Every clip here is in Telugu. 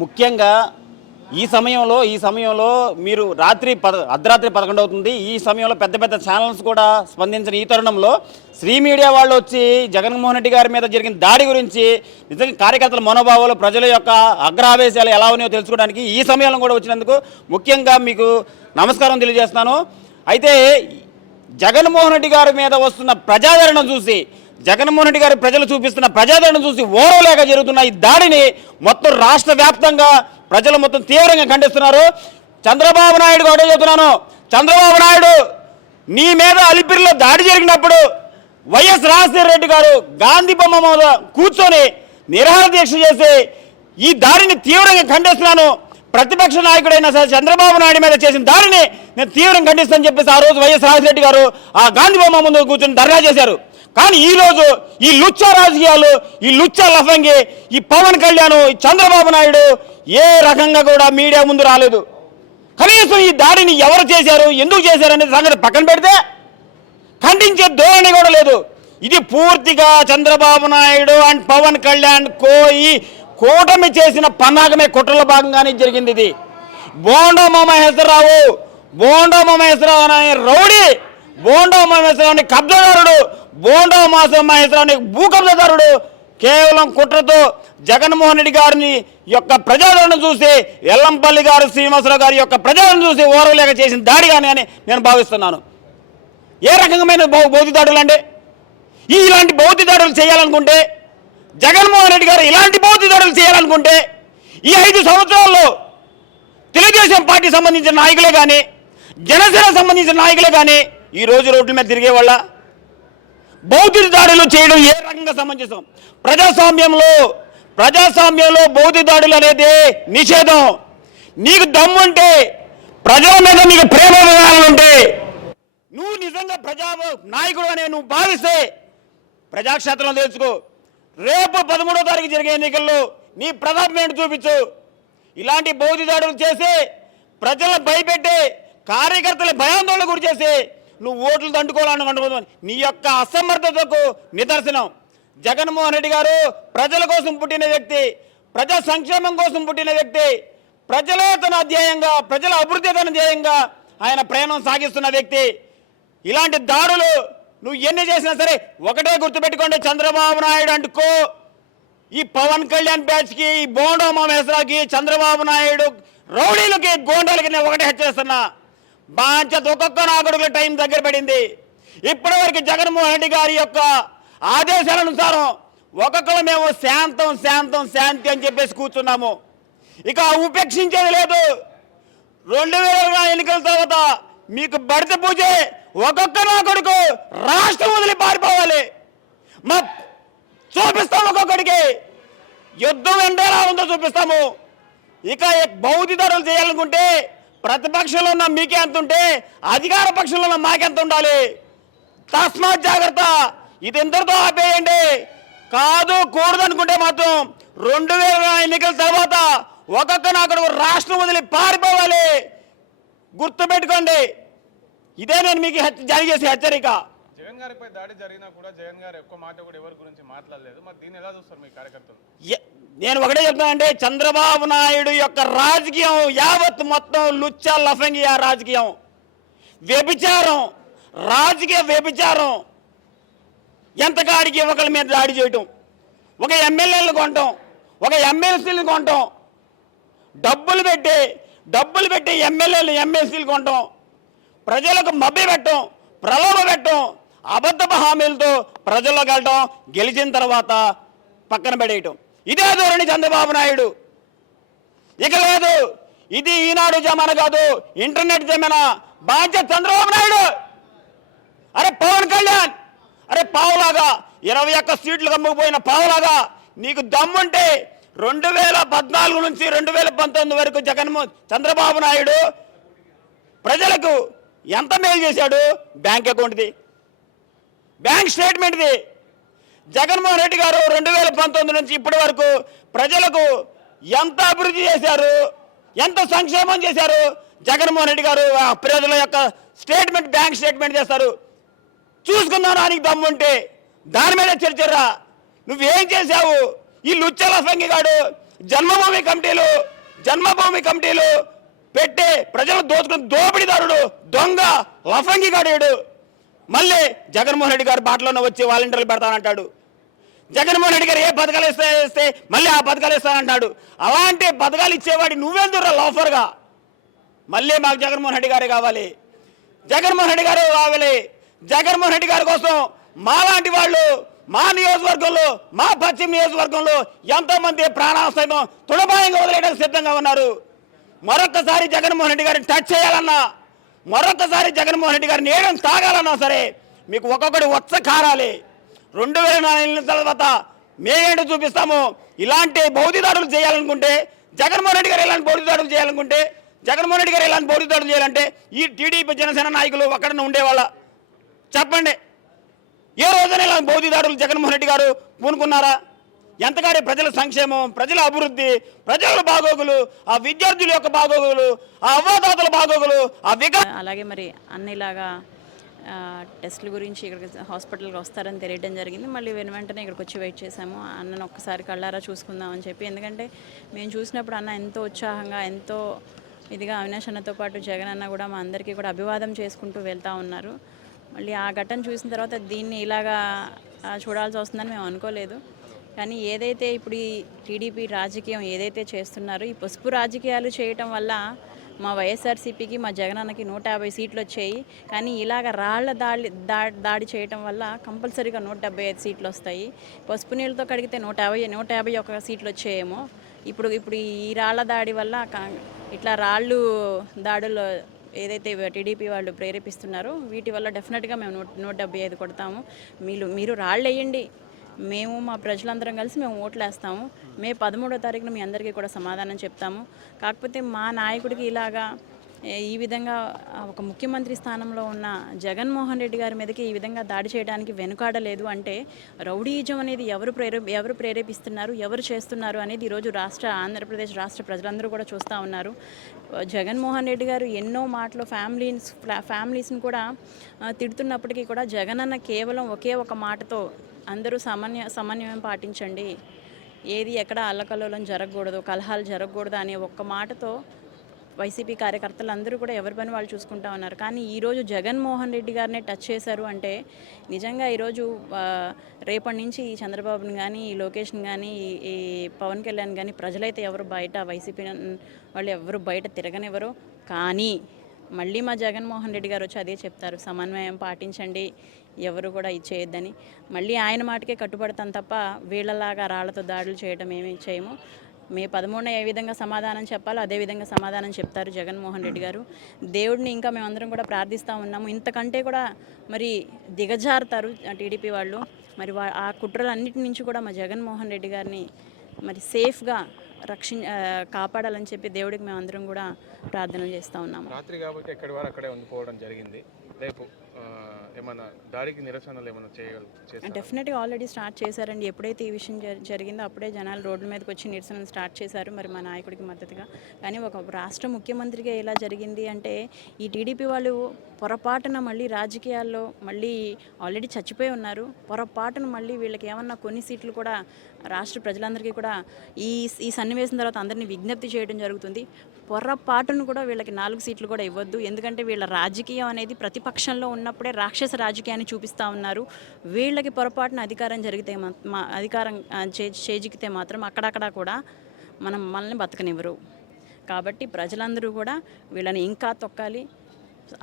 ముఖ్యంగా ఈ సమయంలో మీరు అర్ధరాత్రి 11 అవుతుంది. ఈ సమయంలో పెద్ద పెద్ద ఛానల్స్ కూడా స్పందించిన ఈ తరుణంలో శ్రీ మీడియా వాళ్ళు వచ్చి జగన్మోహన్ రెడ్డి గారి మీద జరిగిన దాడి గురించి నిజంగా కార్యకర్తల మనోభావాలు, ప్రజల యొక్క అగ్రహావేశాలు ఎలా ఉన్నాయో తెలుసుకోవడానికి ఈ సమయంలో కూడా వచ్చినందుకు ముఖ్యంగా మీకు నమస్కారం తెలియజేస్తున్నాను. అయితే జగన్మోహన్ రెడ్డి గారి మీద వస్తున్న ప్రజాదరణ చూసి, జగన్మోహన్ రెడ్డి గారి ప్రజలు చూపిస్తున్న ప్రజాదరణ చూసి ఓరవలేక జరుగుతున్న ఈ దాడిని మొత్తం రాష్ట్ర వ్యాప్తంగా ప్రజలు మొత్తం తీవ్రంగా ఖండిస్తున్నారు. చంద్రబాబు నాయుడు కూడా చెబుతున్నాను, చంద్రబాబు నాయుడు నీ మీద అలిపిరిలో దాడి జరిగినప్పుడు వైఎస్ రాజశేఖర రెడ్డి గారు గాంధీ బొమ్మ మీద కూర్చొని నిరాహార దీక్ష చేసి ఈ దాడిని తీవ్రంగా ఖండిస్తున్నాను. ప్రతిపక్ష నాయకుడైనా సరే చంద్రబాబు నాయుడు మీద చేసిన దాడిని నేను తీవ్రంగా ఖండిస్తానని చెప్పేసి ఆ రోజు వైఎస్ రాజశేఖర రెడ్డి గారు ఆ గాంధీ బొమ్మ ముందు కూర్చొని ధర్నా చేశారు. కానీ ఈరోజు ఈ లుచ్చా రాజకీయాలు, ఈ లుచ్చా లఫంగి, ఈ పవన్ కళ్యాణ్, ఈ చంద్రబాబు నాయుడు ఏ రకంగా కూడా మీడియా ముందు రాలేదు. కనీసం ఈ దాడిని ఎవరు చేశారు, ఎందుకు చేశారు అనే సంగతి పక్కన పెడితే ఖండించే ధోరణి కూడా లేదు. ఇది పూర్తిగా చంద్రబాబు నాయుడు అండ్ పవన్ కళ్యాణ్ కూటమి చేసిన పన్నాగమే, కుట్రలో భాగంగానే జరిగింది. ఇది బోండా మహేశ్వరరావు అనే రౌడీ, బోండా మహేశ్వరరావుని కబ్జాదారుడు, బోండా మహేశ్వరరావుని భూ కబ్జాదారుడు కేవలం కుట్రతో జగన్మోహన్ రెడ్డి గారిని యొక్క ప్రజాదరణ చూసి, ఎల్లంపల్లి గారు శ్రీనివాసరావు గారి యొక్క ప్రజాదరణ చూసి ఓరలేక చేసిన దాడి కానీ అని నేను భావిస్తున్నాను. ఏ రకమైన భౌతిక దాడులు అండి? ఇలాంటి భౌతిక దాడులు చేయాలనుకుంటే, జగన్మోహన్ రెడ్డి గారు ఇలాంటి భౌతిక దాడులు చేయాలనుకుంటే ఈ 5 సంవత్సరాల్లో తెలుగుదేశం పార్టీ సంబంధించిన నాయకులే కానీ, జనసేన సంబంధించిన నాయకులే కానీ ఈ రోజు రోడ్ల మీద తిరిగే వాళ్ళ భౌతిక దాడులు చేయడం ఏ రకంగా సమంజసం? ప్రజాస్వామ్యంలో భౌతిక దాడులు అనేది నిషేధం. నీకు దమ్ముంటే, ప్రజల మీద నీకు ప్రేమ ఉంటే, నువ్వు నిజంగా ప్రజా నాయకుడు అనే నువ్వు భావిస్తే ప్రజాక్షేత్రంలో తెలుసుకో. రేపు 13వ తారీఖు జరిగే ఎన్నికల్లో నీ ప్రతాపం ఏంటి చూపించు. ఇలాంటి భౌతిక దాడులు చేసి ప్రజలను భయపెట్టి, కార్యకర్తల భయాందోళన గురి చేసి నువ్వు ఓట్లు దండుకోవాలనుకుంటున్నావు. నీ యొక్క అసమర్థతకు నిదర్శనం. జగన్మోహన్ రెడ్డి గారు ప్రజల కోసం పుట్టిన వ్యక్తి, ప్రజా సంక్షేమం కోసం పుట్టిన వ్యక్తి, ప్రజలే తన ధ్యేయంగా, ప్రజల అభివృద్ధి తన ధ్యేయంగా ఆయన ప్రయాణం సాగిస్తున్న వ్యక్తి. ఇలాంటి దాడులు నువ్వు ఎన్ని చేసినా సరే ఒకటే గుర్తుపెట్టుకోండి, చంద్రబాబు నాయుడు అంటుకో, ఈ పవన్ కళ్యాణ్ బ్యాచ్కి, ఈ బోండా మహేశ్వరరావుకి, చంద్రబాబు నాయుడు రౌడీలకి, గోండాలకి నేను ఒకటే హెచ్చరిస్తున్నా. బాధ్యత ఒక్కొక్క నాయకుడికి టైం దగ్గర పడింది. ఇప్పటివరకు జగన్మోహన్ రెడ్డి గారి యొక్క ఆదేశాలనుసారం ఒక్కొక్కరు మేము శాంతి అని చెప్పేసి కూర్చున్నాము. ఇక ఉపేక్షించేది లేదు. 2020 ఎన్నికల తర్వాత మీకు బడిత పూజే. ఒక్కొక్క నాయకుడికి రాష్ట్రం వదిలి పారిపోవాలి. మా చూపిస్తాము, ఒక్కొక్కడికి యుద్ధం ఎండేలా ఉందో చూపిస్తాము. ఇక భౌతిక దాడులు చేయాలనుకుంటే ప్రతిపక్షంలో ఉన్న మీకే ఎంత ఉంటే అధికార పక్షంలో ఉన్న మాకెంత ఉండాలి. తస్మాత్ జాగ్రత్త. ఇది ఎందరితో ఆపేయండి. కూడదనుకుంటే మాత్రం 2020 ఎన్నికల తర్వాత ఒక్కొక్క నాయకుడు రాష్ట్రం వదిలి పారిపోవాలి. గుర్తుపెట్టుకోండి. ఇదే నేను మీకు జారీ చేసే హెచ్చరిక. జగన్ గారిపై దాడి జరిగినా కూడా జగన్ గారు ఎక్కువ మాట కూడా ఎవరి గురించి మాట్లాడలేదు. మరి దీన్ని ఎలా చూస్తారు మీ కార్యకర్తలు? నేను ఒకటే చెప్తానంటే, చంద్రబాబు నాయుడు యొక్క రాజకీయం యావత్ మొత్తం లుచ్చా లఫంగి రాజకీయం, వ్యభిచారం, రాజకీయ వ్యభిచారం. ఎంతకాడికి ఒకరి మీద దాడి చేయటం, ఒక ఎమ్మెల్యేలు కొనటం, ఒక ఎమ్మెల్సీలు కొనటం, డబ్బులు పెట్టి ఎమ్మెల్యేలు ఎమ్మెల్సీలు కొనటం, ప్రజలకు మభ్య పెట్టడం, ప్రలోభ పెట్టడం, అబద్ధపు హామీలతో ప్రజల్లోకి వెళ్ళటం, గెలిచిన తర్వాత పక్కన పడేయటం. ఇదే ధోరణి చంద్రబాబు నాయుడు. ఇక లేదు, ఇది ఈనాడు జమానా కాదు, ఇంటర్నెట్ జమానా. బాధ్యత చంద్రబాబు నాయుడు. అరే పవన్ కళ్యాణ్, అరే పావులాగా 21 సీట్లు కమ్ముకుపోయిన పావులాగా నీకు దమ్ముంటే 2014 నుంచి 2019 వరకు చంద్రబాబు నాయుడు ప్రజలకు ఎంత మేలు చేశాడు? బ్యాంక్ అకౌంట్ది, బ్యాంక్ స్టేట్మెంట్ది. జగన్మోహన్ రెడ్డి గారు 2019 నుంచి ఇప్పటి వరకు ప్రజలకు ఎంత అభివృద్ధి చేశారు, ఎంత సంక్షేమం చేశారు జగన్మోహన్ రెడ్డి గారు. ప్రజల యొక్క స్టేట్మెంట్, బ్యాంక్ స్టేట్మెంట్ చేస్తారు. చూసుకున్నాను నీకు దమ్ముంటే దాని మీద చర్చరా. నువ్వేం చేశావు? ఈ లుచ్చల సంగిగాడు జన్మభూమి కమిటీలు పెట్టే ప్రజలు దోచుకుని దోపిడీదారుడు, దొంగ, లఫంగిగాడు. మళ్ళీ జగన్మోహన్ రెడ్డి గారు బాటలోనే వచ్చి వాలంటీర్లు పెడతానంటాడు. జగన్మోహన్ రెడ్డి గారు ఏ పథకాలు ఇస్తే మళ్ళీ ఆ పథకాలు ఇస్తానంటాడు. అలాంటి పథకాలు ఇచ్చేవాడి నువ్వెందుకు లాఫర్గా? మళ్ళీ మాకు జగన్మోహన్ రెడ్డి గారే కావాలి. జగన్మోహన్ రెడ్డి గారి కోసం మాలాంటి వాళ్ళు మా నియోజకవర్గంలో, మా పశ్చిమ నియోజకవర్గంలో ఎంతోమంది ప్రాణాలు సైతం తుడపాయంగా వదిలేయడానికి సిద్ధంగా ఉన్నారు. మరొక్కసారి జగన్మోహన్ రెడ్డి గారిని టచ్ చేయాలన్నా, మరొక్కసారి జగన్మోహన్ రెడ్డి గారిని ఏడం తాగాలన్నా సరే మీకు ఒక్కొక్కటి కారాలి. 2004 తర్వాత మేమేంటో చూపిస్తాము. ఇలాంటి బౌద్ధిదాడులు చేయాలనుకుంటే జగన్మోహన్ రెడ్డి గారు ఇలాంటి బౌద్ధిదాడులు చేయాలనుకుంటే జగన్మోహన్ రెడ్డి గారు ఇలాంటి బౌద్ధిదాడులు చేయాలంటే ఈ టీడీపీ జనసేన నాయకులు అక్కడ ఉండేవాళ్ళ చెప్పండి. ఏ రోజున ఇలాంటి బౌద్ధిదాడులు జగన్మోహన్ రెడ్డి గారు పూనుకున్నారా? ఎంతగానే ప్రజల సంక్షేమం, ప్రజల అభివృద్ధి, ప్రజల బాగోగులు, ఆ విద్యార్థుల యొక్క బాగోగులు, ఆ అవ్వాతాతల బాగోగులు, అలాగే మరి అన్నిలాగా టెస్టుల గురించి ఇక్కడికి హాస్పిటల్కి వస్తారని తెలియడం జరిగింది. మళ్ళీ వెంటనే ఇక్కడికి వచ్చి వెయిట్ చేశాము. అన్నను ఒక్కసారి కళ్ళారా చూసుకుందామని చెప్పి. ఎందుకంటే మేము చూసినప్పుడు అన్న ఎంతో ఉత్సాహంగా, ఎంతో ఇదిగా అవినాష్ అన్నతో పాటు జగన్ అన్న కూడా మా అందరికీ కూడా అభివాదం చేసుకుంటూ వెళ్తూ ఉన్నారు. మళ్ళీ ఆ ఘటన చూసిన తర్వాత దీన్ని ఇలాగా చూడాల్సి వస్తుందని మేము అనుకోలేదు. కానీ ఏదైతే ఇప్పుడు ఈ టీడీపీ రాజకీయం ఏదైతే చేస్తున్నారో, ఈ పసుపు రాజకీయాలు చేయటం వల్ల మా వైఎస్ఆర్సీపీకి, మా జగనన్నకి 150 సీట్లు వచ్చాయి. కానీ ఇలాగ రాళ్ల దాడి చేయటం వల్ల కంపల్సరీగా 175 సీట్లు వస్తాయి. పసుపు నీళ్ళతో కడిగితే 151 సీట్లు వచ్చాయేమో. ఇప్పుడు ఈ రాళ్ల దాడి వల్ల ఇట్లా రాళ్ళు దాడులు ఏదైతే టీడీపీ వాళ్ళు ప్రేరేపిస్తున్నారో వీటి వల్ల డెఫినెట్గా మేము 175 కొడతాము. మీరు రాళ్ళు వేయండి, మేము మా ప్రజలందరం కలిసి మేము ఓట్లు వేస్తాము. మే 13వ తారీఖున మీ అందరికీ కూడా సమాధానం చెప్తాము. కాకపోతే మా నాయకుడికి ఇలాగా ఈ విధంగా ఒక ముఖ్యమంత్రి స్థానంలో ఉన్న జగన్మోహన్ రెడ్డి గారి మీదకి ఈ విధంగా దాడి చేయడానికి వెనుకాడలేదు అంటే రౌడీయిజం అనేది ఎవరు ప్రేరేపిస్తున్నారు, ఎవరు చేస్తున్నారు అనేది ఈరోజు ఆంధ్రప్రదేశ్ రాష్ట్ర ప్రజలందరూ కూడా చూస్తూ ఉన్నారు. జగన్మోహన్ రెడ్డి గారు ఎన్నో మాటలు ఫ్యామిలీస్ని కూడా తిడుతున్నప్పటికీ కూడా జగనన్న కేవలం ఒకే ఒక మాటతో అందరూ సమన్వయం పాటించండి, ఏది ఎక్కడ అల్లకల్లోలం జరగకూడదు, కలహాలు జరగకూడదు అనే ఒక్క మాటతో వైసీపీ కార్యకర్తలు అందరూ కూడా ఎవరి పని వాళ్ళు చూసుకుంటా ఉన్నారు. కానీ ఈరోజు జగన్మోహన్ రెడ్డి గారినే టచ్ చేశారు అంటే నిజంగా ఈరోజు రేపటి నుంచి ఈ చంద్రబాబుని కానీ, ఈ లోకేష్ని కానీ, ఈ పవన్ కళ్యాణ్ కానీ ప్రజలైతే ఎవరు బయట వైసీపీ వాళ్ళు ఎవరు బయట తిరగనివ్వరు. కానీ మళ్ళీ మా జగన్మోహన్ రెడ్డి గారు వచ్చి అదే చెప్తారు, సమన్వయం పాటించండి, ఎవరు కూడా ఇచ్చేయద్దని. మళ్ళీ ఆయన మాటకే కట్టుబడతాం తప్ప వీళ్ళలాగా రాళ్లతో దాడులు చేయడం ఏమీ చేయము. మే 13న ఏ విధంగా సమాధానం చెప్పాలో అదే విధంగా సమాధానం చెప్తారు జగన్మోహన్ రెడ్డి గారు. దేవుడిని ఇంకా మేమందరం కూడా ప్రార్థిస్తూ ఉన్నాము. ఇంతకంటే కూడా మరి దిగజారుతారు టీడీపీ వాళ్ళు. మరి ఆ కుట్రలన్నిటి నుంచి కూడా మా జగన్మోహన్ రెడ్డి గారిని మరి సేఫ్గా కాపాడాలని చెప్పి దేవుడికి మేమందరం కూడా ప్రార్థనలు చేస్తూ ఉన్నాము. రాత్రి కాబట్టి ఎక్కడి వారు అక్కడే ఉండిపోవడం జరిగింది. రేపు ఏమైనా దాడికి నిరసనలు ఏమైనా చేయగలరు? డెఫినెట్గా ఆల్రెడీ స్టార్ట్ చేశారండి. ఎప్పుడైతే ఈ విషయం జరిగిందో అప్పుడే జనాలు రోడ్ల మీదకి వచ్చి నిరసనలు స్టార్ట్ చేశారు మరి మా నాయకుడికి మద్దతుగా. కానీ ఒక రాష్ట్ర ముఖ్యమంత్రిగా ఎలా జరిగింది అంటే ఈ టీడీపీ వాళ్ళు పొరపాటున మళ్ళీ రాజకీయాల్లో మళ్ళీ ఆల్రెడీ చచ్చిపోయి ఉన్నారు. పొరపాటున మళ్ళీ వీళ్ళకి ఏమన్నా కొన్ని సీట్లు కూడా రాష్ట్ర ప్రజలందరికీ కూడా ఈ సన్నివేశం తర్వాత అందరినీ విజ్ఞప్తి చేయడం జరుగుతుంది. పొరపాటును కూడా వీళ్ళకి 4 సీట్లు కూడా ఇవ్వద్దు. ఎందుకంటే వీళ్ళ రాజకీయం అనేది ప్రతిపక్షంలో ఉన్నప్పుడే రాక్షస రాజకీయాన్ని చూపిస్తూ ఉన్నారు. వీళ్ళకి పొరపాటున అధికారం చేజికితే మాత్రం అక్కడక్కడ కూడా మనల్ని బతకనివ్వరు. కాబట్టి ప్రజలందరూ కూడా వీళ్ళని ఇంకా తొక్కాలి.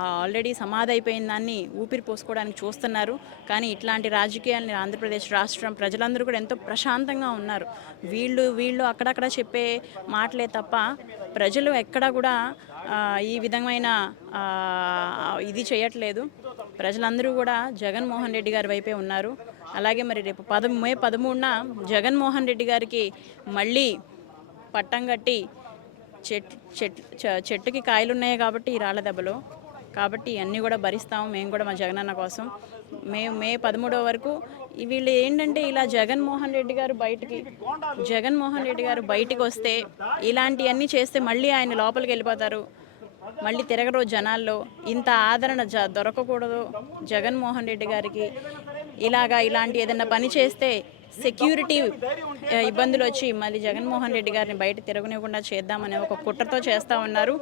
ఆల్రెడీ సమాధి అయిపోయిన దాన్ని ఊపిరి పోసుకోవడానికి చూస్తున్నారు. కానీ ఇట్లాంటి రాజకీయాలని ఆంధ్రప్రదేశ్ రాష్ట్రం ప్రజలందరూ కూడా ఎంతో ప్రశాంతంగా ఉన్నారు. వీళ్ళు అక్కడక్కడ చెప్పే మాటలే తప్ప ప్రజలు ఎక్కడా కూడా ఈ విధమైన ఇది చేయట్లేదు. ప్రజలందరూ కూడా జగన్మోహన్ రెడ్డి గారి వైపే ఉన్నారు. అలాగే మరి రేపు మే 13న జగన్మోహన్ రెడ్డి గారికి మళ్ళీ పట్టం కట్టి చెట్టుకి కాయలు ఉన్నాయి కాబట్టి ఈ రాళ్ళ దెబ్బలో కాబట్టి ఇవన్నీ కూడా భరిస్తాము మేము కూడా మా జగనన్న కోసం. మే 13వ వరకు వీళ్ళు ఏంటంటే ఇలా జగన్మోహన్ రెడ్డి గారు బయటికి వస్తే ఇలాంటివన్నీ చేస్తే మళ్ళీ ఆయన లోపలికి వెళ్ళిపోతారు, మళ్ళీ తిరగరు జనాల్లో. ఇంత ఆదరణ దొరకకూడదు జగన్మోహన్ రెడ్డి గారికి. ఇలాంటి ఏదైనా పని చేస్తే సెక్యూరిటీ ఇబ్బందులు వచ్చి మళ్ళీ జగన్మోహన్ రెడ్డి గారిని బయట తిరగనివ్వకుండా చేద్దామనే ఒక కుట్రతో చేస్తూ ఉన్నారు.